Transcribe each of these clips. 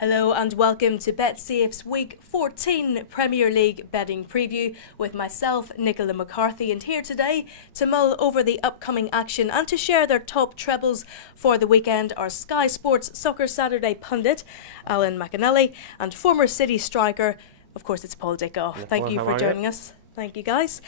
Hello and welcome to BetSafe's Week 14 Premier League betting preview with myself, Nicola McCarthy, and here today to mull over the upcoming action and to share their top trebles for the weekend are Sky Sports Soccer Saturday pundit Alan McInally and former City striker, of course it's Paul Dickov. Thank you for joining us. Thank you guys.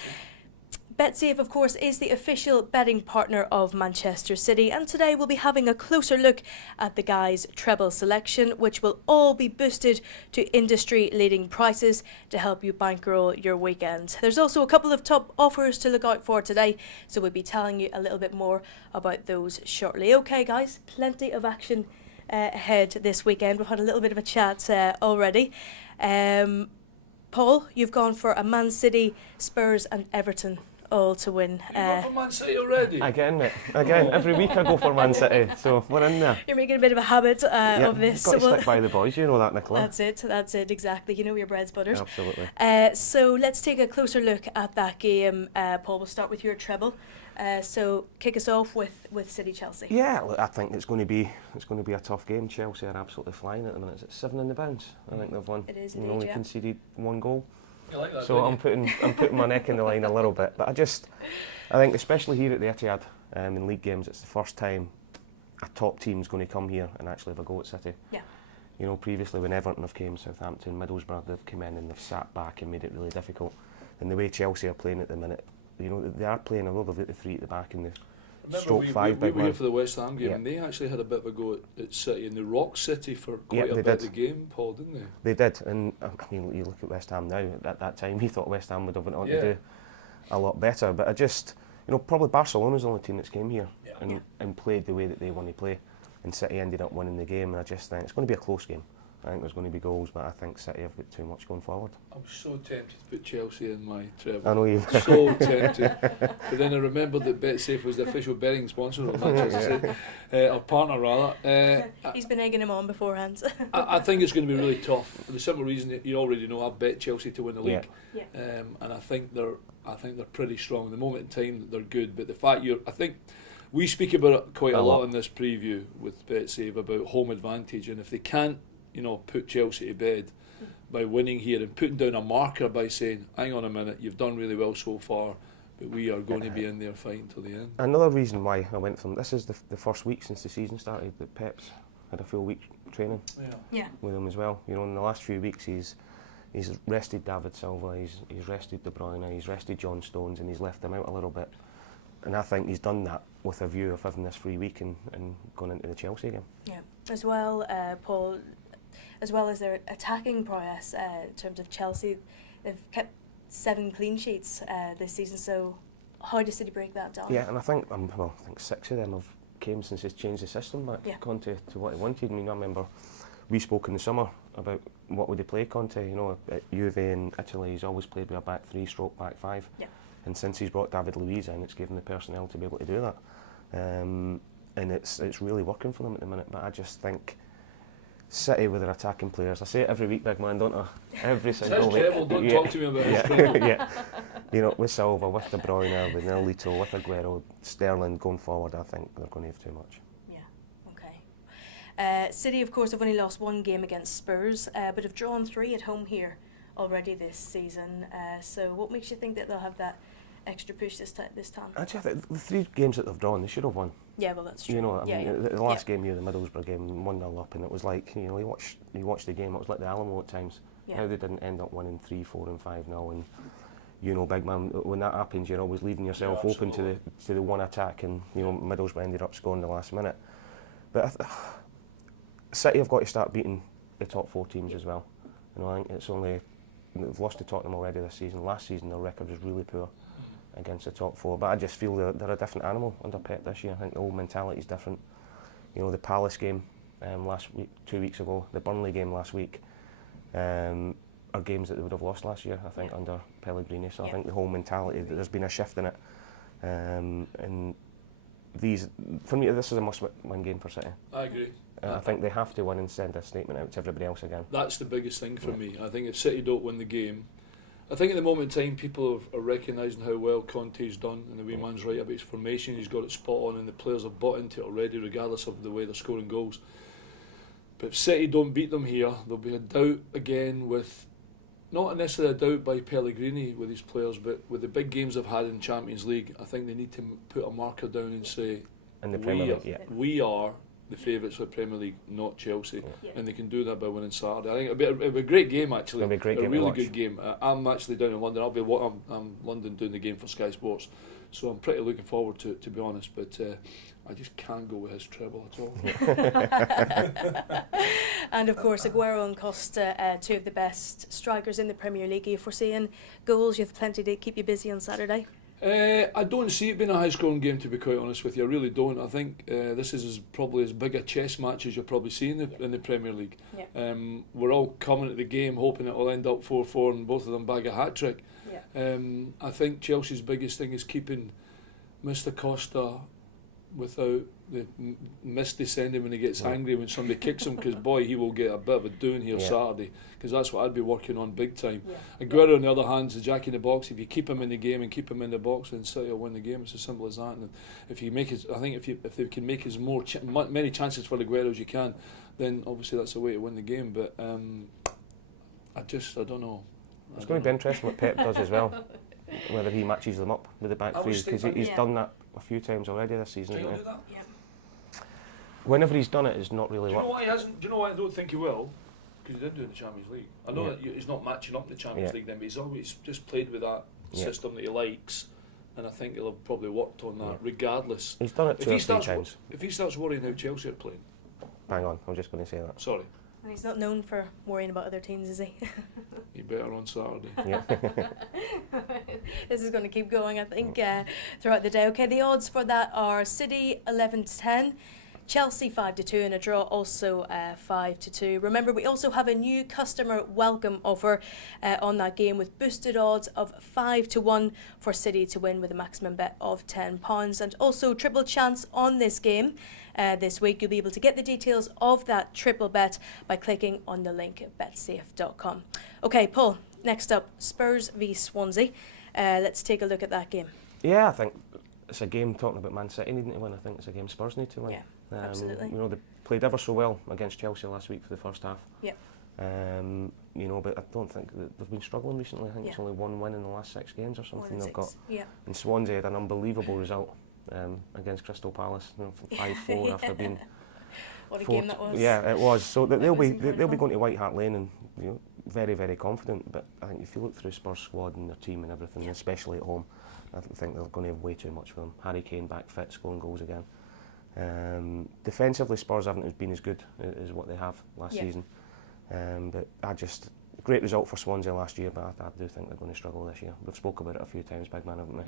BetSafe, of course, is the official betting partner of Manchester City, and today we'll be having a closer look at the guys' treble selection, which will all be boosted to industry-leading prices to help you bankroll your weekend. There's also a couple of top offers to look out for today, so we'll be telling you a little bit more about those shortly. Okay, guys, plenty of action ahead this weekend. We've had a little bit of a chat already. Paul, you've gone for a Man City, Spurs and Everton all to win. You went for Man City already? Again, mate. Again, every week I go for Man City, so we're in there. You're making a bit of a habit of this. Got to stick by the boys, you know that, Nicola. That's it, exactly. You know your bread's buttered. Absolutely. So let's take a closer look at that game. Paul, we'll start with your treble. So kick us off with City Chelsea. Yeah, look, I think it's going to be a tough game. Chelsea are absolutely flying at the minute. It's 7 in the bounce. I think they've won. It is and indeed, only yeah. conceded 1 goal. You like that, So I'm putting my neck in the line a little bit, but I think especially here at the Etihad in league games, it's the first time a top team's going to come here and actually have a go at City. Yeah. You know, previously when Everton have came, Southampton, Middlesbrough, they've come in and they've sat back and made it really difficult. And the way Chelsea are playing at the minute, you know, they are playing, although they've got the 3 at the back and the stroke 5 we big were man. here for the West Ham game, Yeah. and they actually had a bit of a go at City, and they rocked City for quite Yeah, a they bit did. of the game, Paul, didn't they? They did, and I mean, you look at West Ham now. At that time, he thought West Ham would have went on to do a lot better. But probably Barcelona's the only team that's came here and played the way that they want to play, and City ended up winning the game. And I just think it's going to be a close game. I think there's going to be goals, but I think City have got too much going forward. I'm so tempted to put Chelsea in my treble. I know you. So tempted. But then I remembered that BetSafe was the official betting sponsor of Manchester City, our partner rather. He's been egging him on beforehand. I think it's going to be really tough for the simple reason that you already know I've bet Chelsea to win the league, Yeah. and I think they're pretty strong. At the moment in time, they're good. But the fact I think we speak about it quite a lot in this preview with BetSafe about home advantage, and if they can't, put Chelsea to bed by winning here and putting down a marker by saying, hang on a minute, you've done really well so far, but we are going to be in there fighting till the end. Another reason why I went from this is the first week since the season started that Pep's had a full week training with him as well. You know, in the last few weeks he's rested David Silva, he's rested De Bruyne, he's rested John Stones, and he's left them out a little bit. And I think he's done that with a view of having this free week and going into the Chelsea game. Yeah, as well, Paul, as well as their attacking prowess in terms of Chelsea, they've kept 7 clean sheets this season. So how does City break that down? Yeah, and I think 6 of them have came since he's changed the system back Conte to what he wanted. I mean, I remember we spoke in the summer about what would he play Conte. You know, at Juve in Italy, he's always played with a back 3 / back 5. Yeah. And since he's brought David Luiz in, it's given the personnel to be able to do that. And it's really working for them at the minute. But I just think City with their attacking players, I say it every week, big man, don't I? Every single week. Don't talk to me about his trouble. Yeah. You know, with Silva, with De Bruyne, with Nolito, with Aguero, Sterling going forward, I think they're going to have too much. Yeah, okay. City, of course, have only lost 1 game against Spurs, but have drawn 3 at home here already this season. So what makes you think that they'll have that extra push this time? Actually, I think the 3 games that they've drawn, they should have won. Yeah, well, that's true. You know, I mean, the last game here, the Middlesbrough game, 1-0 up, and it was like, you know, you watched the game, it was like the Alamo at times. Yeah. How they didn't end up winning 3, 4 and 5-0, and you know, big man, when that happens, you're always leaving yourself open to the one attack, and you know, Middlesbrough ended up scoring the last minute. But City have got to start beating the top 4 teams as well. You know, I think they've lost to Tottenham already this season. Last season their record was really poor against the top 4, but I just feel they're a different animal under Pep this year. I think the whole mentality is different. You know, the Palace game last week, 2 weeks ago, the Burnley game last week, are games that they would have lost last year, I think, under Pellegrini. So I think the whole mentality, there's been a shift in it. And these, for me, this is a must-win game for City. I agree. I think they have to win and send a statement out to everybody else again. That's the biggest thing for me. I think if City don't win the game, I think at the moment in time people are recognising how well Conte's done, and the wee man's right about his formation. He's got it spot on, and the players have bought into it already, regardless of the way they're scoring goals. But if City don't beat them here, there'll be a doubt again with, not necessarily a doubt by Pellegrini with his players, but with the big games they've had in Champions League, I think they need to put a marker down and say, In the Premier League, we are the favourites for the Premier League, not Chelsea. Yeah. And they can do that by winning Saturday. I think it'll be a great game, actually. It'll be a great game to really watch. good game. I'm actually down in London. I'm London doing the game for Sky Sports. So I'm pretty looking forward to it, to be honest. But I just can't go with his treble at all. And of course, Aguero and Costa, two of the best strikers in the Premier League. Are you foreseeing goals? You have plenty to keep you busy on Saturday? I don't see it being a high-scoring game, to be quite honest with you. I really don't. I think this is probably as big a chess match as you'll probably see in the Premier League. Yeah. We're all coming at the game hoping it will end up 4-4 and both of them bag a hat-trick. Yeah. I think Chelsea's biggest thing is keeping Mr Costa without the mist descending when he gets angry when somebody kicks him, because boy, he will get a bit of a doing here Saturday, because that's what I'd be working on big time. Yeah. Aguero on the other hand is a jack in the box. If you keep him in the game and keep him in the box, then City will win the game. It's as simple as that. And if you make it, I think if they can make as many chances for Aguero as you can, then obviously that's the way to win the game. But I don't know. It's going to be interesting what Pep does as well, whether he matches them up with the back three, because he's done that a few times already this season. Do Hasn't that? Yeah. he? Whenever he's done it, it's not really Do you know worked. why he hasn't? Do you know why I don't think he will? Because he didn't do it in the Champions League. I know that he's not matching up in the Champions League then, but he's always just played with that system that he likes, and I think he'll have probably worked on that regardless. He's done it two or three times. If he starts worrying how Chelsea are playing, Bang on, I'm just going to say that. sorry, And he's not known for worrying about other teams, is he? he better on Saturday. Yeah. This is going to keep going, I think, throughout the day. Okay, the odds for that are City 11-10, Chelsea 5-2, and a draw also 5-2. Remember, we also have a new customer welcome offer on that game with boosted odds of 5-1 for City to win with a maximum bet of £10, and also triple chance on this game. This week, you'll be able to get the details of that triple bet by clicking on the link at betsafe.com. Okay, Paul, next up, Spurs v Swansea. Let's take a look at that game. Yeah, I think it's a game, talking about Man City needing to win, I think it's a game Spurs need to win. Yeah, absolutely. You know, they played ever so well against Chelsea last week for the first half. Yeah. You know, but I don't think they've been struggling recently. I think it's only one win in the last 6 games or something they've got. Yeah. And Swansea had an unbelievable result against Crystal Palace, 5-4 after being. What a game that was. Yeah, it was. So they'll be incredible. going to White Hart Lane and very, very confident. But I think if you look through Spurs' squad and their team and everything, especially at home, I think they're going to have way too much for them. Harry Kane back fit, scoring goals again. Defensively, Spurs haven't been as good as what they have last season. But great result for Swansea last year, but I do think they're going to struggle this year. We've spoke about it a few times, big man, haven't we?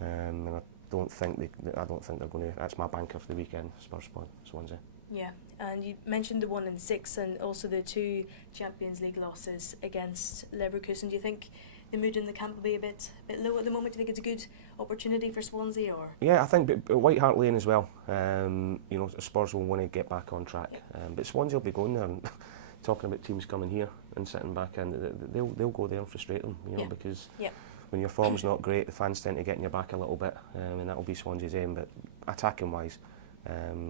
And I don't think they're going to. That's my banker for the weekend. Spurs Swansea. Yeah, and you mentioned the 1-6 and also the 2 Champions League losses against Leverkusen. Do you think the mood in the camp will be a bit low at the moment? Do you think it's a good opportunity for Swansea? Or Yeah, I think but White Hart Lane as well. Spurs will want to get back on track, but Swansea will be going there and talking about teams coming here and sitting back, and they'll go there and frustrate them, because when your form's not great, the fans tend to get in your back a little bit, and that'll be Swansea's aim. But attacking wise,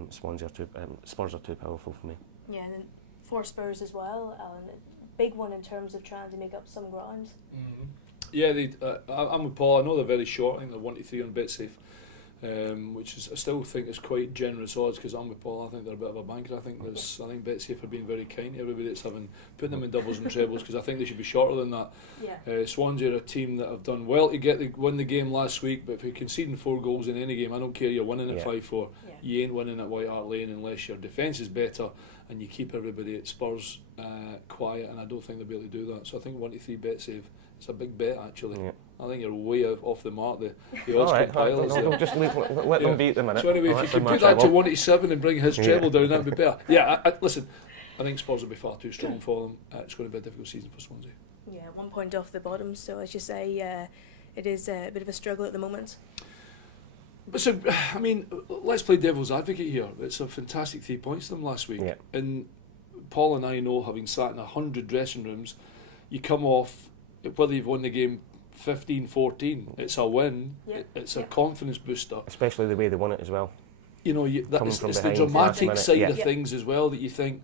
Spurs are too powerful for me. Yeah, and then for Spurs as well, Alan, a big one in terms of trying to make up some ground. Mm-hmm. Yeah, I'm with Paul. I know they're very short. I think they're 1-3 on BetSafe, which is I still think is quite generous odds, because I'm with Paul. I think they're a bit of a banker. I think BetSafe are being very kind to everybody that's putting them in doubles and trebles, because I think they should be shorter than that. Yeah. Swansea are a team that have done well to win the game last week, but if you're conceding 4 goals in any game, I don't care you're winning at 5-4, you ain't winning at White Hart Lane unless your defence is better and you keep everybody at Spurs quiet, and I don't think they'll be able to do that. So I think 1-3 BetSafe, it's a big bet actually. Yeah. I think you're way off the mark. The odds compilers. Right, just let them beat them in it. So anyway, if you can put that to 1-7 and bring his treble down, that'd be better. Yeah, listen, I think Spurs will be far too strong for them. It's going to be a difficult season for Swansea. Yeah, 1 point off the bottom, so as you say, it is a bit of a struggle at the moment. But so, I mean, let's play devil's advocate here. It's a fantastic 3 points to them last week. Yeah. And Paul and I know, having sat in 100 dressing rooms, you come off, whether you've won the game 15-14, it's a win. It's a confidence booster. Especially the way they won it as well. It's the behind dramatic side minute. of things as well, that you think,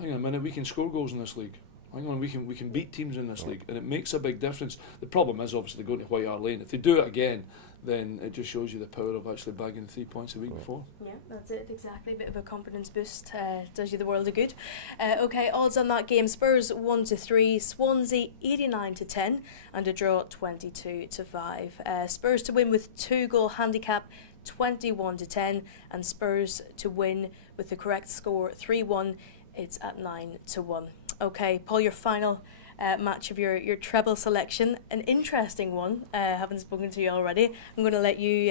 hang on a minute, we can score goals in this league. Hang on, we can beat teams in this league, and it makes a big difference. The problem is obviously going to White Hart Lane. If they do it again, then it just shows you the power of actually bagging the 3 points the week before. Yeah, that's it, exactly. Bit of a confidence boost, does you the world of good. Okay, odds on that game: Spurs 1-3, Swansea 89-10, and a draw 22-5. Spurs to win with 2-goal handicap 21-10, and Spurs to win with the correct score 3-1. It's at 9-1. Okay, Paul, your final match of your treble selection, an interesting one. Haven't spoken to you already. I'm going to let you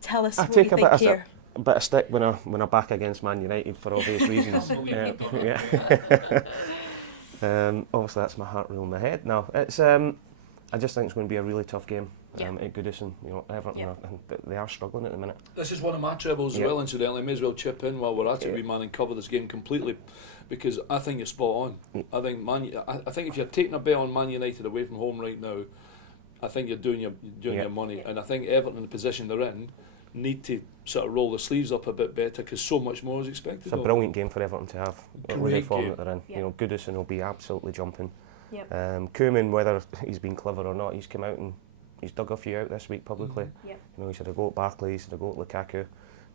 tell us what you think here. A bit of stick when I back against Man United for obvious reasons. Obviously, that's my heart rule in my head. No, it's I just think it's going to be a really tough game. At Goodison, Everton, they are struggling at the minute. This is one of my trebles as well, incidentally. I may as well chip in while we're at it, man, and cover this game completely, because I think you're spot on. I think if you're taking a bet on Man United away from home right now, I think you're doing your money, and I think Everton, in the position they're in, need to sort of roll the sleeves up a bit better, because so much more is expected. It's a brilliant game for Everton to have. With the form that they're in, Goodison will be absolutely jumping. Koeman, whether he's been clever or not, he's come out and he's dug a few out this week publicly. He's had a go at Barkley, he's had a go at Lukaku.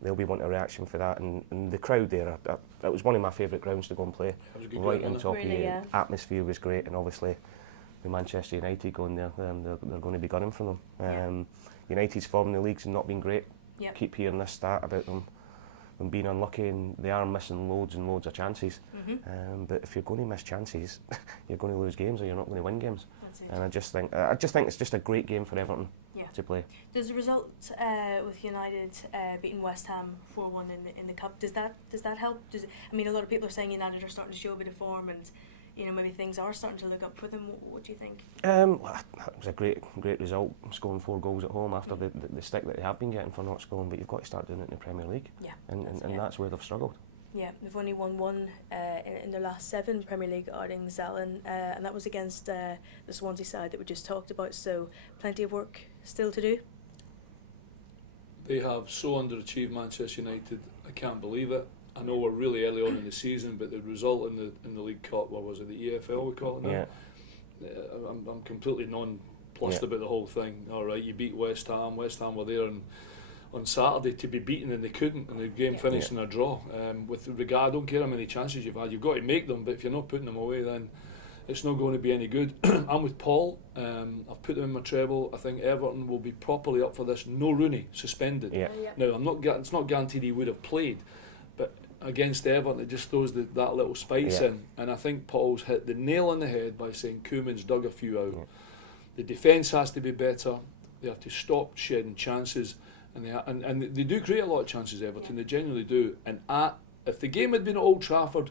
They'll be wanting a reaction for that, and the crowd there, it was one of my favourite grounds to go and play. Right on top of you, atmosphere was great, and obviously with Manchester United going there, they're going to be gunning for them. United's form in the league's not been great. Keep hearing this stat about them being unlucky, and they are missing loads and loads of chances. But if you're going to miss chances, you're going to lose games, or you're not going to win games. And I just think it's just a great game for Everton to play. Does the result with United beating West Ham 4-1 in the cup, does that help? I mean, a lot of people are saying United are starting to show a bit of form, and maybe things are starting to look up for them. What do you think? Well, it was a great result, scoring 4 goals at home after the stick that they have been getting for not scoring. But you've got to start doing it in the Premier League, and that's where they've struggled. Yeah, they've only won one in their last 7 Premier League outings, Alan, and that was against the Swansea side that we just talked about, so plenty of work still to do. They have so underachieved, Manchester United, I can't believe it. I know we're really early on in the season, but the result in the League Cup, what was it, the EFL we call it now? I'm completely nonplussed about the whole thing. All right, you beat West Ham. West Ham were there on Saturday to be beaten, and they couldn't, and the game finished in a draw. With regard, I don't care how many chances you've had, you've got to make them, but if you're not putting them away, then it's not going to be any good. I'm with Paul. I've put them in my treble. I think Everton will be properly up for this. No Rooney, suspended. Now, it's not guaranteed he would have played, but against Everton, it just throws that little spice in. And I think Paul's hit the nail on the head by saying Koeman's dug a few out. The defence has to be better. They have to stop shedding chances. And they do create a lot of chances, Everton. They genuinely do. And if the game had been at Old Trafford,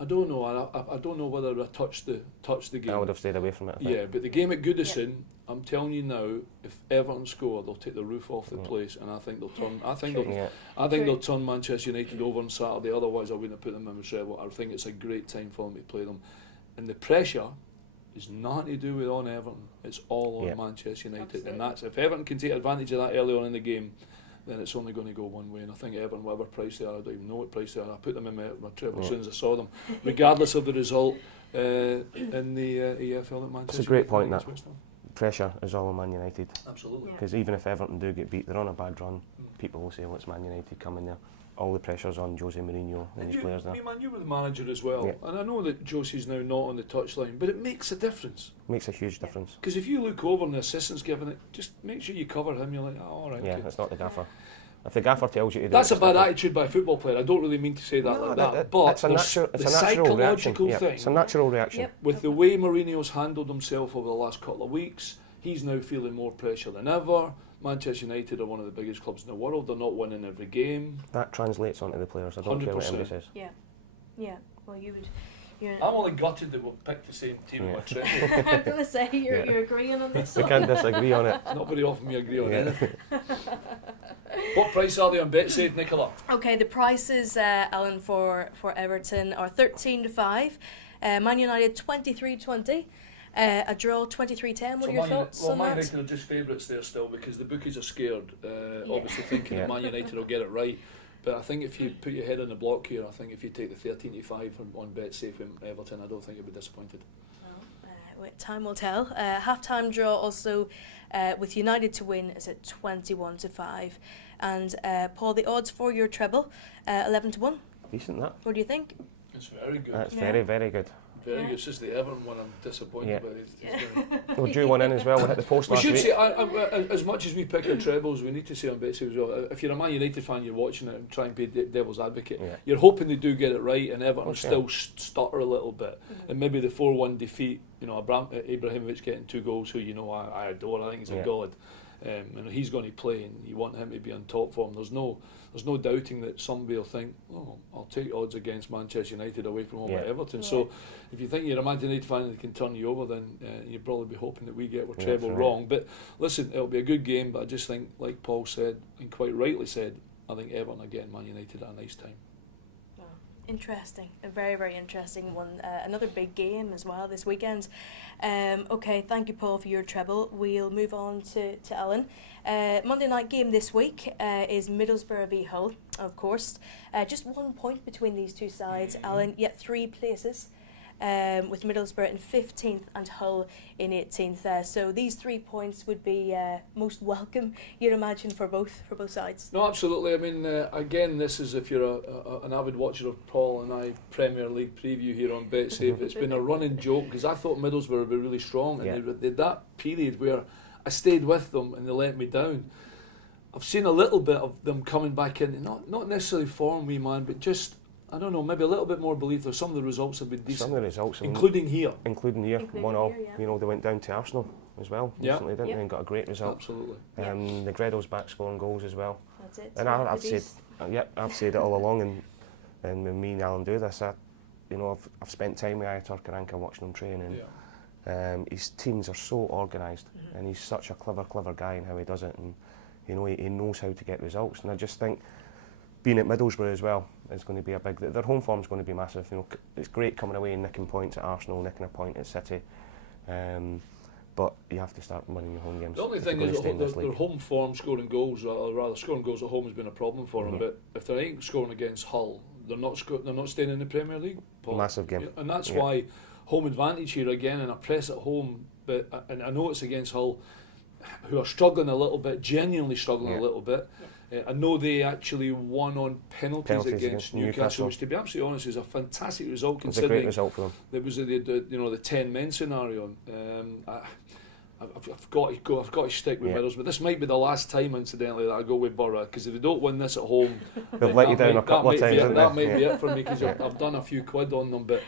I don't know. I don't know whether I touched the game. I would have stayed away from it, I think. Yeah, but the game at Goodison, I'm telling you now, if Everton score, they'll take the roof off the place, and I think they'll turn. I think they'll turn Manchester United over on Saturday. Otherwise, I wouldn't have put them in my treble. I think it's a great time for them to play them, and the pressure is nothing to do with on Everton. It's all on Manchester United. Absolutely. And that's, if Everton can take advantage of that early on in the game, then it's only going to go one way. And I think Everton, whatever price they are, I don't even know what price they are, I put them in my treble as soon as I saw them, regardless of the result in the EFL at Manchester. It's a great point, that pressure is all on Man United. Absolutely. Because even if Everton do get beat, they're on a bad run, people will say, well, it's Man United coming there. All the pressure's on Jose Mourinho and his players there. Man, you were the manager as well, and I know that Jose's now not on the touchline, but it makes a difference. Makes a huge difference. Because if you look over and the assistant's giving it, just make sure you cover him. You're like, all right. Yeah, it's not the gaffer. If the gaffer tells you to do that's a bad attitude by a football player. I don't really mean to say that like that, but it's a natural reaction. Thing. It's a natural reaction. With the way Mourinho's handled himself over the last couple of weeks, he's now feeling more pressure than ever. Manchester United are one of the biggest clubs in the world. They're not winning every game. That translates onto the players. I don't 100%. Care what anybody says. Yeah. Well, you would. I'm only gutted that we'll pick the same team in my treble. I'm going to say you're agreeing on this. We can't disagree on it. Not very often we agree on anything. What price are they on BetSafe, Nicola? Okay, the prices, Alan, for Everton are 13-5. Man United 23-20. A draw 23-10. What are your thoughts on that? Man United are just favourites there still, because the bookies are scared, obviously thinking that Man United will get it right. But I think if you put your head on the block here, I think if you take the 13-5 on BetSafe in Everton, I don't think you'll be disappointed. Time will tell. Half-time draw also with United to win is at 21-5. And Paul, the odds for your treble, 11-1. Decent that. What do you think? It's very good. That's very, very good. Very good. It's just the Everton one I'm disappointed by. We drew one in as well. We hit the post last week. We should say, as much as we pick our trebles, we need to say on BetSafe as well, if you're a Man United fan, you're watching it and try and be devil's advocate. Yeah. You're hoping they do get it right, and Everton still stutter a little bit. And maybe the 4-1 defeat, Ibrahimovic getting 2 goals, who I adore, I think he's a god. And he's going to play, and you want him to be on top form. There's no doubting that somebody will think, I'll take odds against Manchester United away from home at Everton. So if you think you're a Man United fan and can turn you over, then you'll probably be hoping that we get our treble wrong. But listen, it'll be a good game, but I just think, like Paul said, and quite rightly said, I think Everton are getting Man United at a nice time. Interesting, a very, very interesting one. Another big game as well this weekend. Okay, thank you, Paul, for your treble. We'll move on to Alan. Monday night game this week is Middlesbrough v Hull, of course. Just 1 point between these two sides, Alan, yet 3 places. With Middlesbrough in 15th and Hull in 18th. So these 3 points would be most welcome, you'd imagine, for both sides. No, absolutely. I mean, again, this is if you're an avid watcher of Paul and I Premier League preview here on BetSafe. It's been a running joke because I thought Middlesbrough would be really strong, and they that period where I stayed with them and they let me down. I've seen a little bit of them coming back in, not necessarily form, wee man, but just, I don't know, maybe a little bit more belief. There's some of the results have been decent. Some of the results, including here. 1-1. They went down to Arsenal as well recently, didn't they? And got a great result. Absolutely. The Gredo's back scoring goals as well. That's it. And I've said it all along, and when me and Alan do this, I've spent time with Ayatur Karanka watching him train, and his teams are so organised, and he's such a clever guy in how he does it, and he knows how to get results. And I just think, being at Middlesbrough as well is going to be a big. Their home form's going to be massive. It's great coming away and nicking points at Arsenal, nicking a point at City, but you have to start winning your home games. The only thing is their home form scoring goals, or rather scoring goals at home, has been a problem for them. But if they ain't scoring against Hull, they're not staying in the Premier League. Paul. Massive game, and that's why home advantage here again, and a press at home. But and I know it's against Hull, who are struggling a little bit, genuinely struggling a little bit. I know they actually won on penalties against Newcastle, which, to be absolutely honest, is a fantastic result considering it's a great result for them. There was the 10-men scenario. I've got to stick with Middlesbrough. But this might be the last time, incidentally, that I go with Borough, because if they don't win this at home, they've let you down a couple of times. That might be it for me, because I've done a few quid on them. But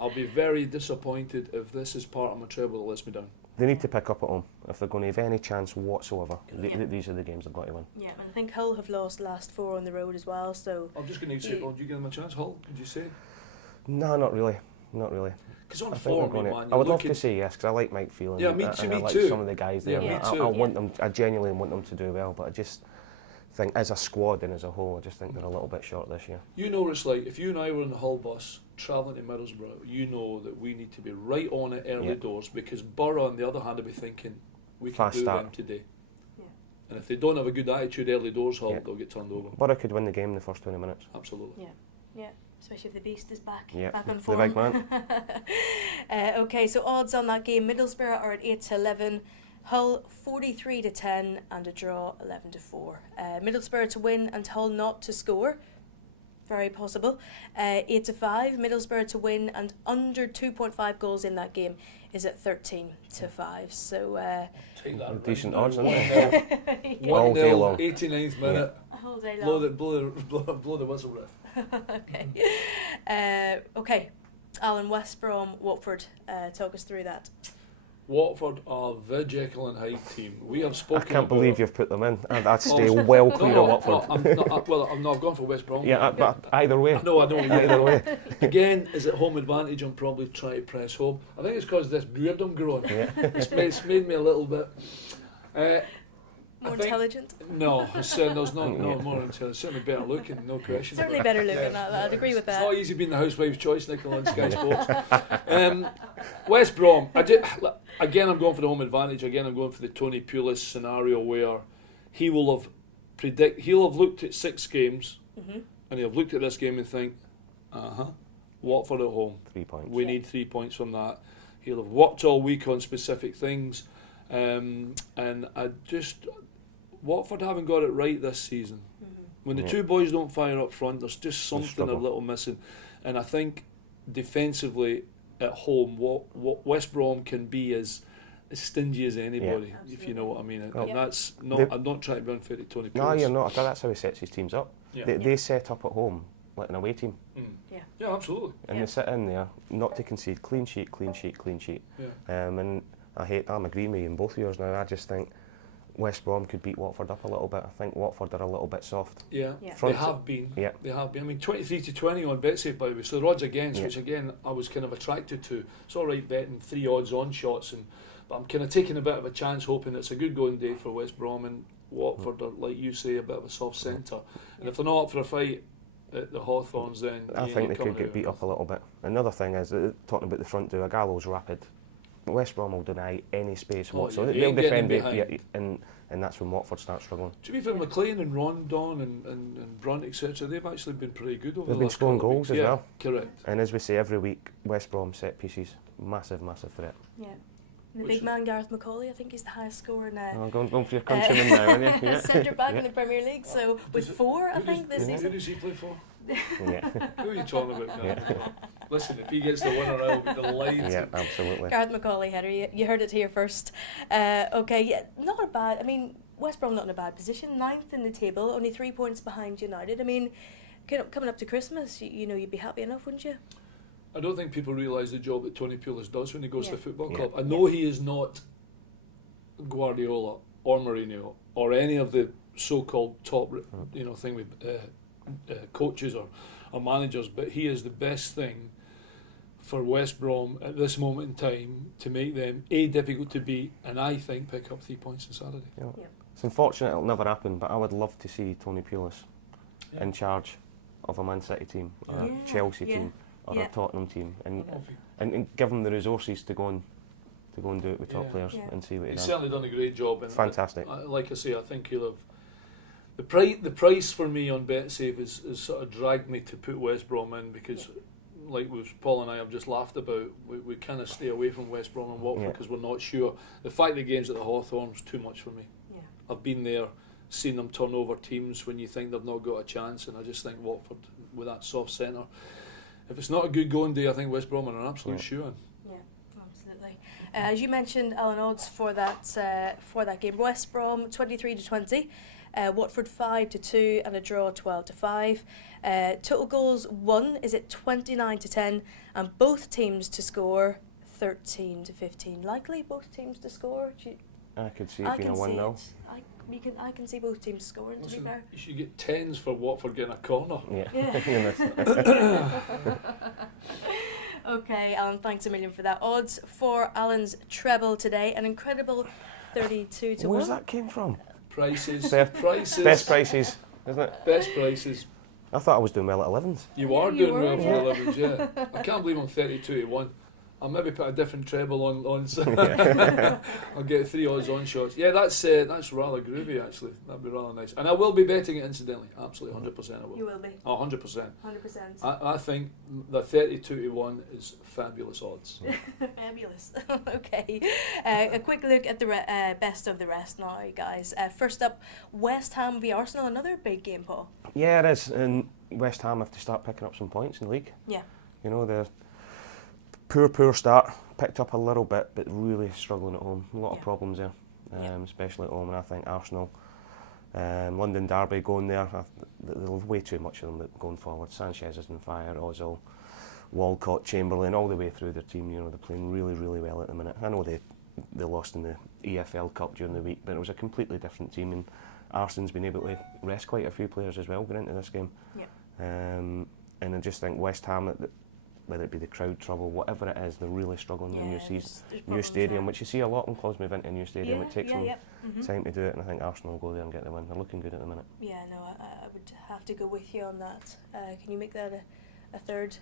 I'll be very disappointed if this is part of my treble that lets me down. They need to pick up at home if they're going to have any chance whatsoever. These are the games they've got to win. Yeah, and I think Hull have lost the last 4 on the road as well. So I'm just going to say, do you give them a chance, Hull? Would you say? No, not really. Because on form, man, I would love to say yes, because I like Mike Phelan. Yeah, me too. I like too. Some of the guys there. Yeah, I want them. I genuinely want them to do well, but I just think, as a squad and as a whole, I just think they're a little bit short this year. You know what it's like. If you and I were in the Hull bus travelling to Middlesbrough, you know that we need to be right on it early doors, because Borough, on the other hand, will be thinking, we can do them today. Yeah. And if they don't have a good attitude early doors, Hull, they'll get turned over. Borough could win the game in the first 20 minutes. Absolutely. Yeah. Especially if the beast is back on the form. big man. Okay, so odds on that game: Middlesbrough are at 8-11, Hull 43-10, and a draw 11-4. Middlesbrough to win and Hull not to score, very possible. 8-5, Middlesbrough to win and under 2.5 goals in that game is at 13-5. So decent odds, isn't it? All day long. 89th minute. All day long. Blow the whistle riff. Okay, Alan, West Brom, Watford, talk us through that. Watford are the Jekyll and Hyde team. We have spoken. I can't believe you've put them in. I'd stay well clear of Watford. I've gone for West Brom. Yeah, but either way. I know. Either way. Again, is it home advantage? I'm probably trying to press home. I think it's because this beard I'm growing. It's made me a little bit. More intelligent? No, there's not more intelligent. Certainly better looking, no question. Certainly better looking. I'd agree with that. It's not easy being the housewife's choice, Nicola, on Sky Sports. West Brom. Again, I'm going for the home advantage. Again, I'm going for the Tony Pulis scenario where he'll have looked at 6 games and he'll have looked at this game and think, Watford at home. 3 points. We need 3 points from that. He'll have worked all week on specific things. And Watford haven't got it right this season. When the two boys don't fire up front, there's just something a little missing. And I think defensively at home, what West Brom can be is as stingy as anybody, if you know what I mean. And that's not. I'm not trying to be unfair to Tony Pulis. No, you're not. That's how he sets his teams up. Yeah. They set up at home like an away team. Yeah, absolutely. And they sit in there, not to concede, clean sheet. Yeah. And I'm agreeing with you in both yours now. I just think West Brom could beat Watford up a little bit. I think Watford are a little bit soft. Yeah. They have been. Yeah. They have been. I mean, 23-20 on BetSafe, by the way. So the odds against, which again I was kind of attracted to. It's all right betting 3 odds on shots, but I'm kind of taking a bit of a chance, hoping it's a good going day for West Brom, and Watford are, like you say, a bit of a soft centre. And if they're not up for a fight at the Hawthorns, then I think they could get beat up a little bit. Another thing is, talking about the front two, Gallo's rapid. West Brom will deny any space whatsoever. They'll defend it, and that's when Watford starts struggling. To be fair, McLean and Rondon and Brunt, etc., they've actually been pretty good over the last They've been scoring goals as well. Correct. And as we say every week, West Brom set pieces, massive threat. Yeah. The big man Gareth McAuley, I think he's the highest scorer now. Going for your countryman now, aren't you? Yeah. Centre back in the Premier League, so with 4, I think, this Who season. does he play for? Yeah. Who are you talking about, Gareth? Listen, if he gets the winner, I'll be delighted. Yeah, absolutely. Gareth McAuley, header, you heard it here first. Not a bad, I mean, West Brom not in a bad position, 9th in the table, only 3 points behind United. I mean, coming up to Christmas, you know, you'd be happy enough, wouldn't you? I don't think people realise the job that Tony Pulis does when he goes to the football club. I know he is not Guardiola or Mourinho or any of the so-called top, thing with coaches or managers, but he is the best thing for West Brom at this moment in time to make them difficult to beat, and I think pick up 3 points on Saturday. Yeah. It's unfortunate it'll never happen, but I would love to see Tony Pulis in charge of a Man City team or a Chelsea team or a Tottenham team, and give them the resources to go and do it with top players and see what he does. He's certainly done a great job. And fantastic. Like I say, I think he'll have the price for me on BetSafe is sort of dragged me to put West Brom in, because like Paul and I have just laughed about, we kind of stay away from West Brom and Watford because we're not sure. The fact the game's at the Hawthorns is too much for me. I've been there, seen them turn over teams when you think they've not got a chance, and I just think Watford with that soft centre, if it's not a good going day, I think West Brom are an absolute shoe-in. Yeah, absolutely. As you mentioned, Alan, odds for that game: West Brom 23-20, Watford 5-2, and a draw 12-5. Total goals won is at 29-10, and both teams to score 13-15. Likely both teams to score. I could see it being a 1-0. I can see both teams scoring. Listen, to be fair, you should get 10s for Watford getting a corner. Okay, Alan, thanks a million for that. Odds for Alan's treble today, an incredible 32-1. Where's that came from? Prices. Best prices, isn't it? Best prices. I thought I was doing well at 11s. You are doing well for 11s, yeah. I can't believe I'm 32-1. I'll maybe put a different treble on so I'll get 3 odds on shots. Yeah, that's rather groovy actually. That'd be rather nice. And I will be betting it incidentally. Absolutely, 100% I will. You will be. Oh, 100%. 100%. I think the 32-1 is fabulous odds. Fabulous. Okay. A quick look at the best of the rest now, guys. First up, West Ham v Arsenal, another big game, Paul. Yeah, it is. And West Ham have to start picking up some points in the league. Yeah. You know, they're poor start, picked up a little bit, but really struggling at home. A lot of problems there, especially at home. And I think Arsenal, London Derby going there, there's way too much of them going forward. Sanchez is on fire, Ozil, Walcott, Chamberlain, all the way through their team. You know, they're playing really, really well at the minute. I know they lost in the EFL Cup during the week, but it was a completely different team, and Arsenal's been able to rest quite a few players as well going into this game. Yeah. And I just think West Ham, whether it be the crowd trouble, whatever it is, they're really struggling in new stadium, which you see a lot when clubs move into a new stadium. It takes them time to do it, and I think Arsenal will go there and get the win. They're looking good at the minute. Yeah, no, I would have to go with you on that. Can you make that a third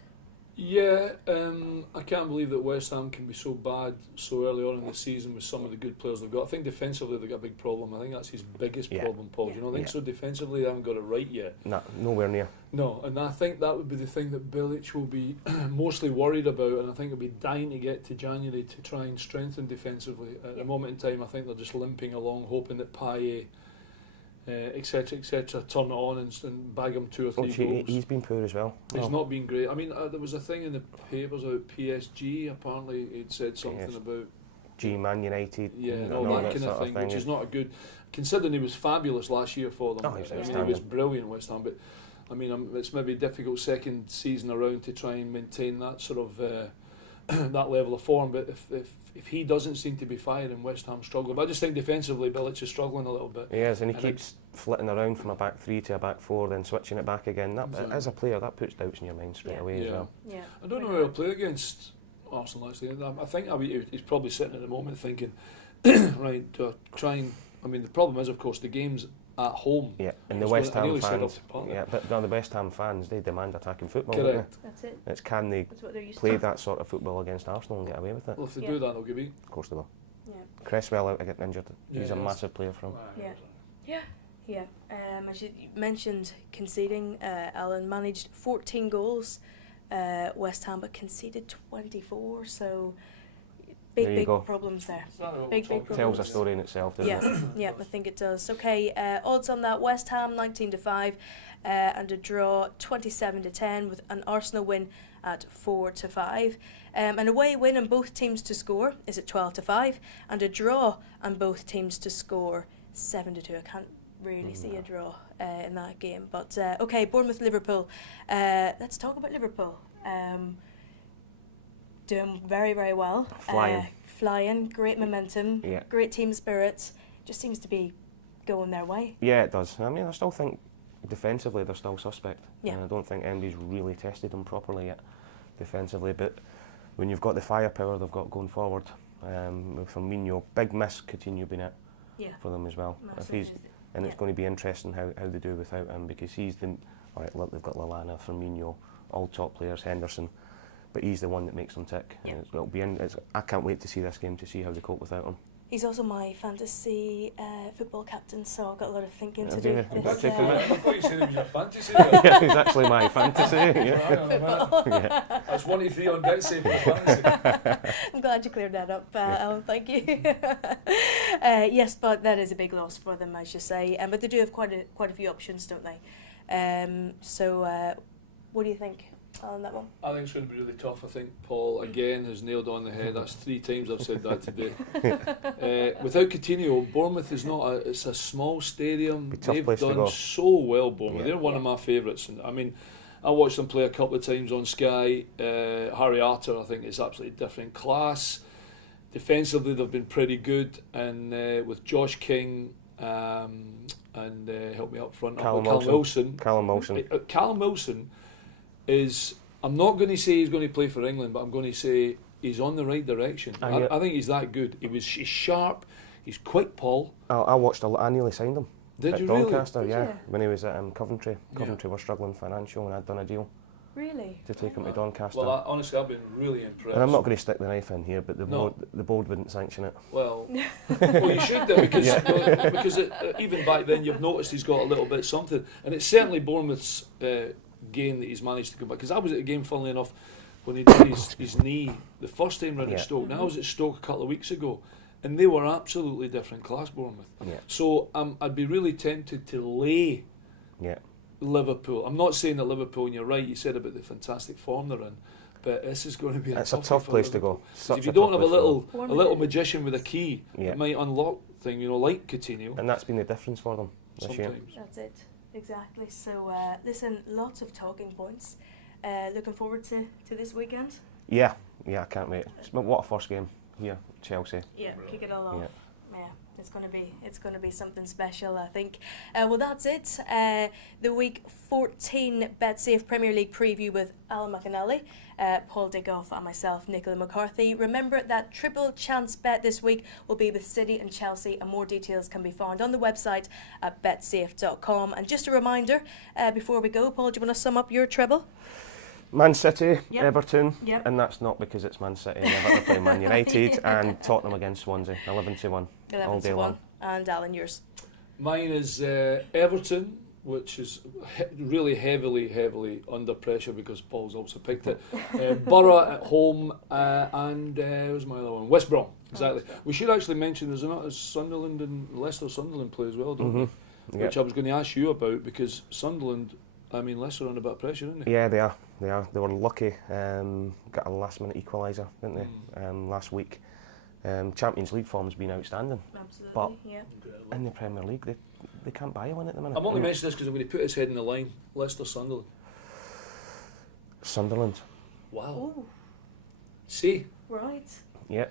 Yeah, I can't believe that West Ham can be so bad so early on in the season with some of the good players they've got. I think defensively they've got a big problem. I think that's his biggest problem, Paul. Do you not think so? Defensively they haven't got it right yet. No, nowhere near. No, and I think that would be the thing that Bilic will be mostly worried about, and I think he'll be dying to get to January to try and strengthen defensively. At the moment in time, I think they're just limping along, hoping that Payet, etc., turn it on and bag him 2 or 3 goals. He's been poor as well. He's not been great. I mean, there was a thing in the papers about PSG. Apparently, he'd said something about Man United. All that kind of thing, which is not a good. Considering he was fabulous last year for them. He was brilliant West Ham, but I mean, it's maybe a difficult second season around to try and maintain that sort of that level of form. But if he doesn't seem to be firing, West Ham struggle. But I just think defensively, Bilic is struggling a little bit. He is, and he keeps flitting around from a back 3 to a back 4, then switching it back again. That, as a player, that puts doubts in your mind straight away as well. Yeah. I don't know how he'll play against Arsenal actually. I think he's probably sitting at the moment thinking, right, to try and. I mean, the problem is, of course, the game's at home. Yeah, and the West Ham fans. Yeah, but the West Ham fans, they demand attacking football. Correct. That's it. It's can they play that sort of football against Arsenal and get away with it? Well, if they do that, they'll get beat. Of course they will. Yeah. Cresswell out to get injured. He's a massive player for him. Yeah. As you mentioned, conceding, Alan managed 14 goals. West Ham, but conceded 24. So. Big problems there. Big problems. Tells a story in itself, doesn't it? Yeah, I think it does. Okay, odds on that: West Ham 19-5, and a draw 27-10, with an Arsenal win at 4-5. An away win on both teams to score is at 12-5, and a draw on both teams to score 7-2. I can't really see a draw in that game, but okay. Bournemouth Liverpool. Let's talk about Liverpool. Doing very, very well. Flying, great momentum, great team spirit. Just seems to be going their way. Yeah, it does. I mean, I still think defensively they're still suspect. I don't think anybody's really tested them properly yet defensively. But when you've got the firepower they've got going forward, with Firmino, big miss Coutinho being it for them as well. And it's going to be interesting how they do without him, because he's the. All right, look, they've got Lallana, Firmino, all top players, Henderson. But he's the one that makes them tick. It'll be I can't wait to see this game to see how they cope without him. He's also my fantasy football captain, so I've got a lot of thinking to do. I thought you said he was your fantasy. Yeah, he's actually my fantasy. That's 1 to 3 on givce for fantasy. I'm glad you cleared that up, Alan. Thank you. Yes, but that is a big loss for them, as you say. But they do have quite a few options, don't they? So, what do you think on that one? I think it's going to be really tough. I think Paul again has nailed on the head. That's 3 times I've said that today. Without Coutinho, Bournemouth is not it's a small stadium. They've done so well, Bournemouth. They're one of my favourites. And I mean, I watched them play a couple of times on Sky. Harry Arter, I think, is absolutely different class. Defensively, they've been pretty good, and with Josh King and help me up front, Callum Wilson. Callum Wilson is, I'm not going to say he's going to play for England, but I'm going to say he's on the right direction. I think he's that good. He's sharp, he's quick, Paul. I watched I nearly signed him. Did at you Doncaster, really? yeah, when he was at Coventry. Coventry were struggling financial, and I'd done a deal. Really? To take him to Doncaster. Well, honestly, I've been really impressed. And I'm not going to stick the knife in here, but the board wouldn't sanction it. Well, you should do, because even back then you've noticed he's got a little bit something, and it's certainly Bournemouth's game that he's managed to come back. Because I was at the game, funnily enough, when he did his knee the first time round at Stoke. Now I was at Stoke a couple of weeks ago, and they were absolutely different class, Bournemouth. So I'd be really tempted to lay Liverpool. I'm not saying that Liverpool, and you're right, you said about the fantastic form they're in, but this is going to be a tough place to go. If you don't have a little magician with a key, it might unlock thing, like Coutinho. And that's been the difference for them this year. That's it, exactly. So listen, lots of talking points. Looking forward to this weekend. Yeah, I can't wait. What a first game here, Chelsea. Yeah, kick it all off. Yeah, it's gonna be something special, I think. Well, that's it. The Week 14 BetSafe Premier League preview with Alan McInally, Paul Dickov, and myself, Nicola McCarthy. Remember that triple chance bet this week will be with City and Chelsea, and more details can be found on the website at betsafe.com. And just a reminder, before we go, Paul, do you want to sum up your treble? Man City, Yep. Everton, Yep. and that's not because it's Man City and Everton playing Man United, and Tottenham against Swansea, 11-1, all day 11-1. long. And Alan, yours. Mine is Everton, which is really heavily under pressure because Paul's also picked it. Borough at home, and who's my other one? West Brom, exactly. We should actually mention there's not as Sunderland and Sunderland play as well, don't they? Yep. Which I was going to ask you about, because Sunderland, I mean, Leicester are under a bit of pressure, aren't they? Yeah, they are. They were lucky. Got a last-minute equaliser, didn't they? Last week. Champions League form's been outstanding. Absolutely. But yeah. in the Premier League, they can't buy one at the minute. I'm only mentioning this because I'm going to put his head in the line. Leicester, Sunderland. Sunderland. Wow. Ooh, See, right. Yeah,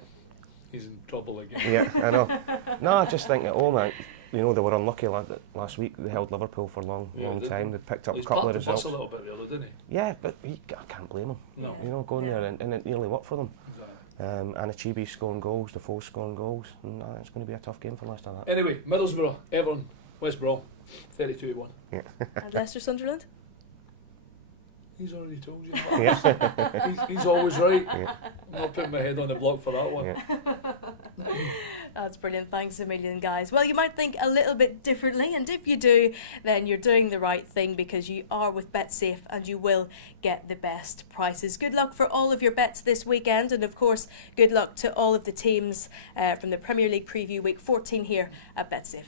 he's in trouble again. yeah, I know. No, I just think at home, they were unlucky last week. They held Liverpool for a long time. They picked up He's a couple of parked the bus results. a little bit there, didn't he? Yeah, but I can't blame them. No. Going there and it nearly worked for them. Exactly. And Achibi scoring goals, Defoe scoring goals, and it's going to be a tough game for Leicester. That. Anyway, Middlesbrough, Everton, West Brom, 32-1. Yeah. And Leicester Sunderland? He's already told you. Yeah. He's always right. Yeah. I'm not putting my head on the block for that one. Yeah. That's brilliant. Thanks a million, guys. Well, you might think a little bit differently, and if you do, then you're doing the right thing, because you are with BetSafe and you will get the best prices. Good luck for all of your bets this weekend, and of course, good luck to all of the teams from the Premier League Preview Week 14 here at BetSafe.